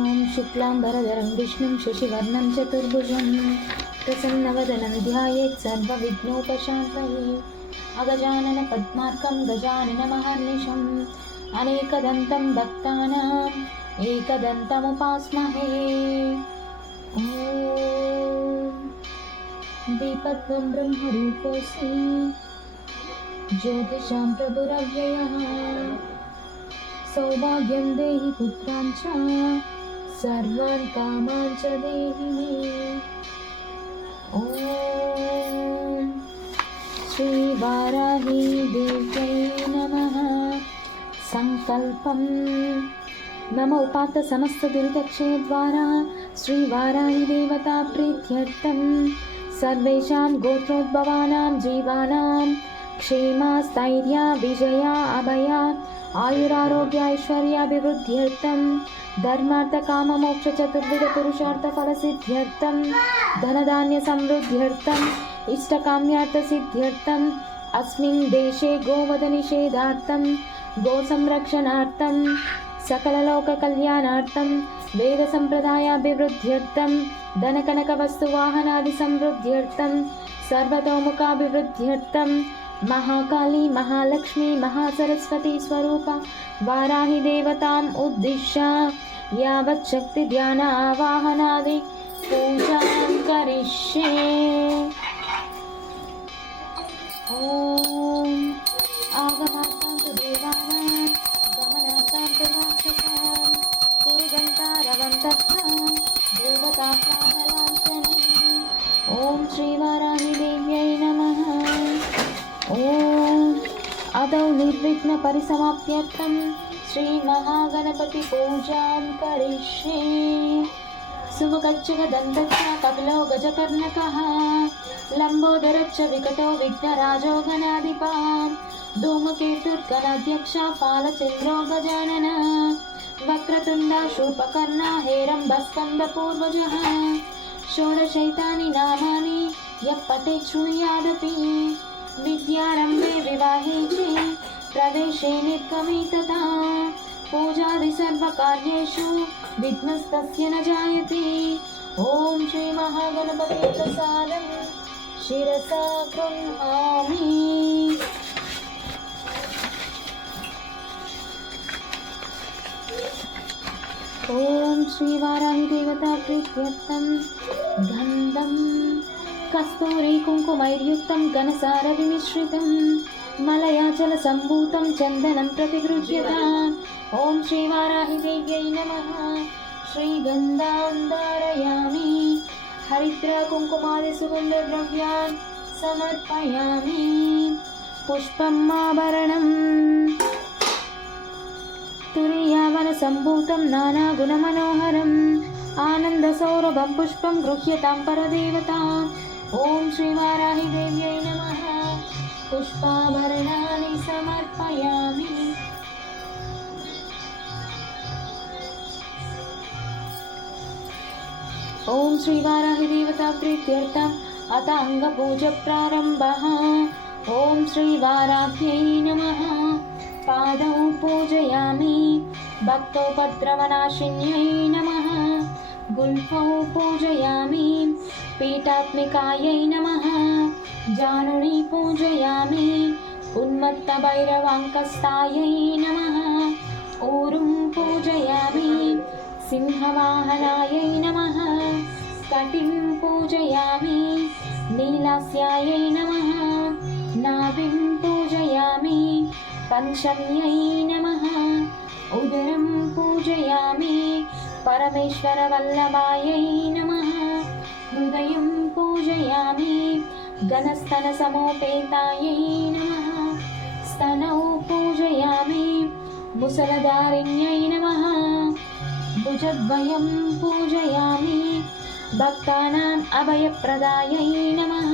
ॐ शुक्लाम्बरधरं विष्णुं शशिवर्णं चतुर्भुजं प्रसन्नवदनं ध्यायेत् सर्वविघ्नोपशान्तये अगजानन पद्मार्कं गजाननमहर्निशम् अनेकदन्तं भक्तानाम् एकदन्तमुपास्महे। ॐ दीपत्वं ब्रह्मरूपोऽसि ज्योतिषां प्रभुरव्ययः सौभाग्यं देहि पुत्रान् च सर्वान् कामान् च देहि मे। ॐ श्रीवाराही देव्यै नमः। संकल्पं मम उपात्त समस्त दुरितक्षयद्वारा श्रीवाराही देवता प्रीत्यर्थं सर्वेषां गोत्रोद्भवानां जीवानां क्षेमा स्थैर्या विजया अभया आयुरारोग्य ऐश्वर्याभिवृद्ध्यर्थं धर्मार्थ काम मोक्ष चतुर्विध पुरुषार्थ फलसिद्ध्यर्थं धनधान्य समृद्ध्यर्थं इष्टकाम्यार्थ सिद्ध्यर्थं अस्मिन् देशे गोवध निषेधार्थं गो संरक्षणार्थं सकललोक कल्याणार्थं वेद संप्रदायाभिवृद्ध्यर्थं धनकनक वस्तुवाहनादि समृद्ध्यर्थं सर्वतोमुखाभिवृद्ध्यर्थं महाकाली महालक्ष्मी महासरस्वती स्वरूप वाराही देवताम् उद्दिश्य यावत् शक्ति ध्यान आवाहनादि पूजां करिष्ये। ॐ आगमार्थं तु देवानां गमनार्थं तु राक्षसां कुरुगन्तारवन्तः देवताप्राणलाञ्छनम्। ॐ श्रीवाराही देव्यै नमः। ॐ अदौ निर्विघ्न परिसमाप्त्यर्थं श्रीमहागणपति पूजां करिष्ये। सुमुखच्चगदन्तश्च कपिलो गजकर्णकः लम्बोदरश्च विकटो विघ्नराजो गणाधिपः धूमकेतुर्गणाध्यक्ष फालचन्द्रो गजानन वक्रतुण्ड शूर्पकर्ण हेरम्बस्कन्दपूर्वजः षोडशैतानि नामानि यः पठेत् शृणुयादपि विद्यारम्भे विवाहे च प्रवेशे निर्गमे तथा पूजादि सर्वकार्येषु विघ्नस्तस्य न जायते। ॐ श्रीमहागणपते प्रसादं शिरसा गृह्णामि। ॐ श्रीवाराही देवता प्रीत्यर्थं गन्धं कस्तूरी कुङ्कुमैर्युक्तं घनसारविमिश्रितं मलयाचलसम्भूतं चन्दनं प्रतिगृह्यताम्। ॐ श्रीवाराही देव्यै नमः। श्रीगन्धां धारयामि हरिद्रा कुङ्कुमादि सुगन्धद्रव्यान् समर्पयामि। पुष्पम् आभरणं तुरीयावनसम्भूतं नानागुणमनोहरम् आनन्दसौरभं पुष्पं गृह्यतां परदेवता। ॐ श्रीवाराही देव्यै नमः। पुष्पाभरणानि समर्पयामि। ॐ श्रीवाराही देवता प्रीत्यर्थम् अथ अङ्गपूजप्रारम्भः। ॐ श्रीवाराह्यै नमः। पादौ पूजयामि भक्तोपद्रवनाशिन्यै नमः। गुल्फौ पूजयामि पीठात्मिकायै नमः। जानुनी पूजयामि उन्मत्तभैरवाङ्कस्तायै नमः। ऊरुं पूजयामि सिंहवाहनायै नमः। कटिं पूजयामि नीलास्यायै नमः। नाभिं पूजयामि पंचम्यै नमः। उदरं पूजयामि परमेश्वरवल्लभायै नमः। हृदयं पूजयामि घनस्तनसमोपेतायै नमः। स्तनौ पूजयामि मुसलधारिण्यै नमः। भुजद्वयं पूजयामि भक्तानाम् अभयप्रदायै नमः।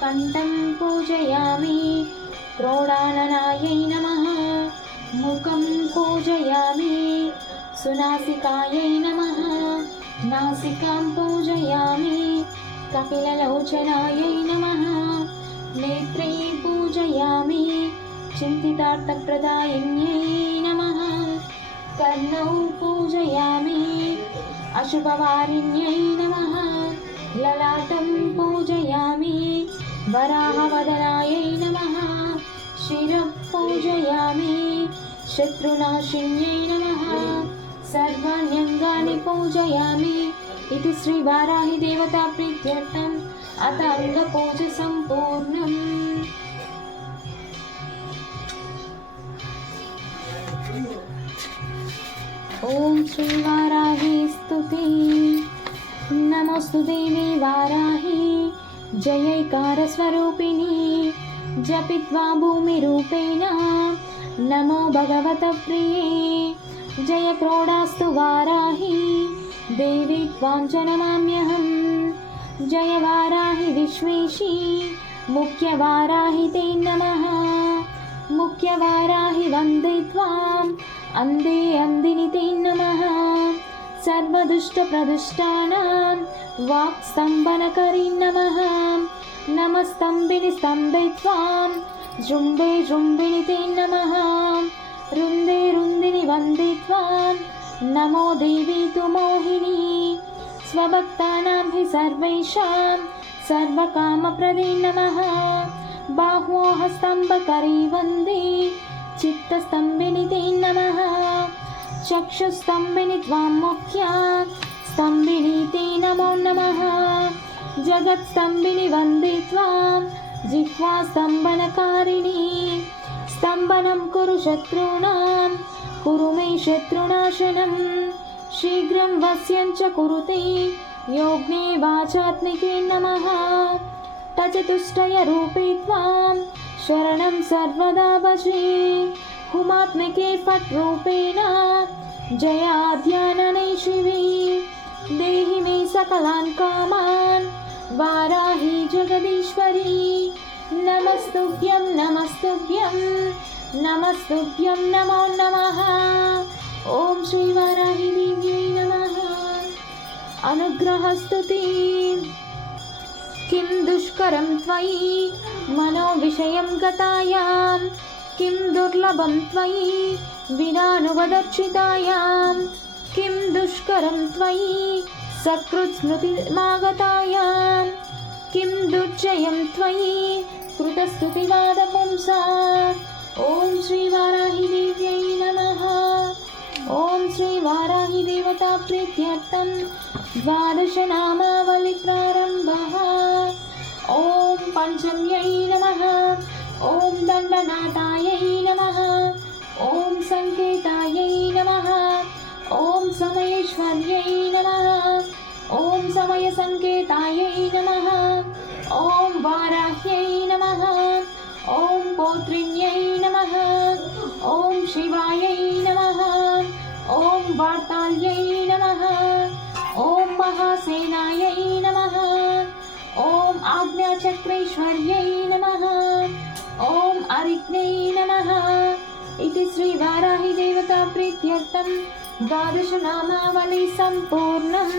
कण्ठं पूजयामि क्रोडाननायै नमः। मुखं पूजयामि सुनासिकायै नमः। नासिकां पूजयामि कपिललोचनायै नमः। नेत्रे पूजयामि चिन्तितार्थप्रदायिन्यै नमः। कर्णौ पूजयामि अशुभवारिण्यै नमः। ललाटं पूजयामि वराहवदनायै नमः। शिरं पूजयामि शत्रुनाशिन्यै नमः। सर्वाण्यङ्गानि पूजयामि इति श्रीवाराहि देवता प्रीत्यर्थम् अथ अङ्गपूजा सम्पूर्णम्। ॐ श्रीवाराहि स्तुति। नमोऽस्तु देवी वाराहि जयैकारस्वरूपिणी जपित्वा भूमिरूपेण नमो भगवतप्रिये। जय क्रोडास्तु वाराहि देवी त्वां च नमाम्यहम्। जय वाराहि विश्वेशी मुख्यवाराहि ते नमः। मुख्यवाराहि वन्दे त्वाम् अन्धे अन्दिनि ते नमः। सर्वदुष्टप्रदुष्टानां वाक्स्तम्भनकरी नमः। नमस्तम्भिनि स्तम्भे त्वां जृम्भे जृम्भिनि ते नमः। रुन्दे रुन्दिनि वन्दे त्वां नमो देवी तु मोहिनी। स्वभक्तानां हि सर्वेषां सर्वकामप्रदे नमः। बाह्वोहस्तम्भकरी वन्दे चित्तस्तम्भिनि ते नमः। चक्षुस्तम्भिनि त्वां मुख्या स्तम्भिनि ते नमो नमः। जगत्स्तम्भिनि वन्दे त्वां जिह्वास्तम्भनकारिणी। स्तम्भनं कुरु शत्रूणां कुरु मे शत्रुनाशनं। शीघ्रं वश्यं च कुरुते योग्ने वाचात्मिके नमः। टचतुष्टयरूपे त्वां शरणं सर्वदा भजे। हुमात्मिके फट्रूपेण जयाध्यानने शिवे। देहि मे सकलान् कामान् वाराहि जगदीश्वरी। नमस्तुभ्यं नमस्तुभ्यं नमस्तुभ्यं नमो नमः। ॐ श्रीवाराहि देव्यै नमः। अनुग्रहस्तुति। किं दुष्करं त्वयि मनोविषयं गतायां। किं दुर्लभं त्वयि विनानुवदर्शितायां। किं दुष्करं त्वयि सकृत्स्मृतिमागतायां। किं दुर्जयं त्वयि कृतस्तुतिवादपुंसाम्। ॐ श्रीवाराहि देव्यै नमः। ॐ श्रीवाराहि देवता प्रीत्यर्थं द्वादशनामावलिप्रारम्भः। ॐ पञ्चम्यै नमः। ॐ दण्डनाथायै नमः। ॐ सङ्केतायै नमः। ॐ समयेश्वर्यै नमः। ॐ समयसङ्केतायै नमः। ॐ वाराह्यै नमः। ॐ पौत्रिण्यै नमः। ॐ शिवायै नमः। ॐ वार्ताल्यै नमः। ॐ महासेनायै नमः। ॐ आज्ञाचक्रेश्वर्यै नमः। ॐ अरिग्नै नमः। इति श्रीवाराहि देवता प्रीत्यर्थं द्वादशनामावली सम्पूर्णम्।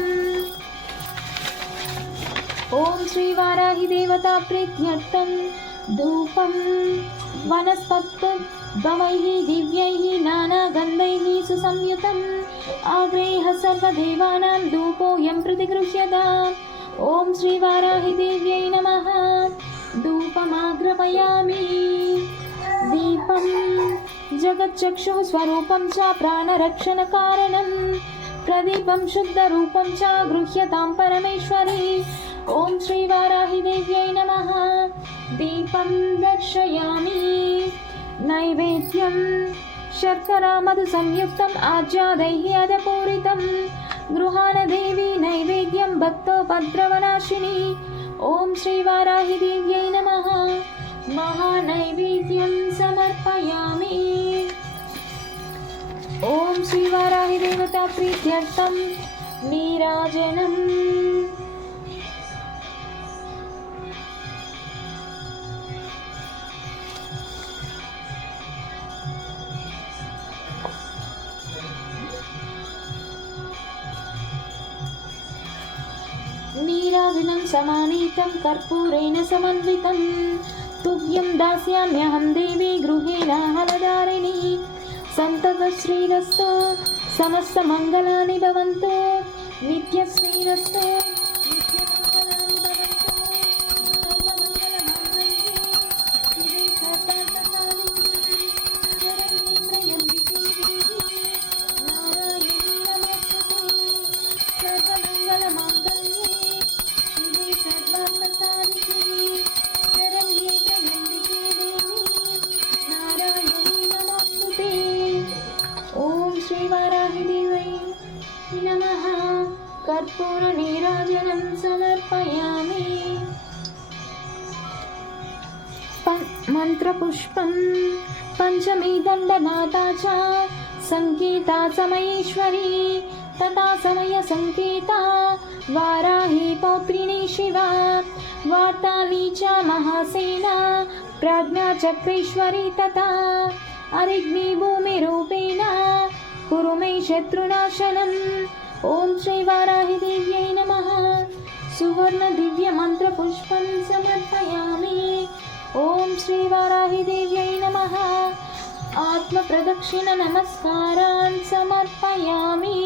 ॐ श्रीवाराहि देवता प्रीत्यर्थं धूपं वनस्पत्युद्भवैः दिव्यैः नानागन्धैः सुसंयुतम् आग्रेह सर्वदेवानां धूपोऽयं प्रतिगृह्यताम्। ॐ श्रीवाराहि देव्यै नमः। धूपमाग्रपयामि। दीपं जगच्चक्षुः स्वरूपं च प्राणरक्षणकारणं। प्रदीपं शुद्धरूपं च गृह्यतां परमेश्वरी। ॐ श्रीवाराहि देव्यै नमः। दीपं दर्शयामि। नैवेद्यं शर्करा मधुसंयुक्तम् आज्यादैः अधपूरितं। गृहाण देवी नैवेद्यं भक्तोपद्रवनाशिनी। ॐ श्रीवाराहि देव्यै नमः। महानैवेद्यं समर्पयामि। ॐ श्रीवाराहि देवता प्रीत्यर्थं नीराजनम्। नीराजनं समानीतं कर्पूरेण समन्वितं। तुभ्यं दास्याम्यहं देवी गृहेण हलधारिणी। सन्ततश्रीरस्तु समस्तमङ्गलानि भवन्तु। कर्पूरनीराजनं समर्पयामि। मन्त्रपुष्पं पञ्चमी दण्डनाथा च संकेता समयेश्वरी तथा समयसंकेता वाराही पौत्रिणी शिवा वार्ताली च महासेना प्रज्ञाचक्रेश्वरी तथा अरिग्निभूमिरूपेण कुरु मे शत्रुनाशनम्। ॐ श्री वाराहि देव्यै नमः। सुवर्णदिव्यमन्त्रपुष्पं समर्पयामि। ॐ श्री वाराहि देव्यै नमः। आत्मप्रदक्षिण नमस्कारान् समर्पयामि।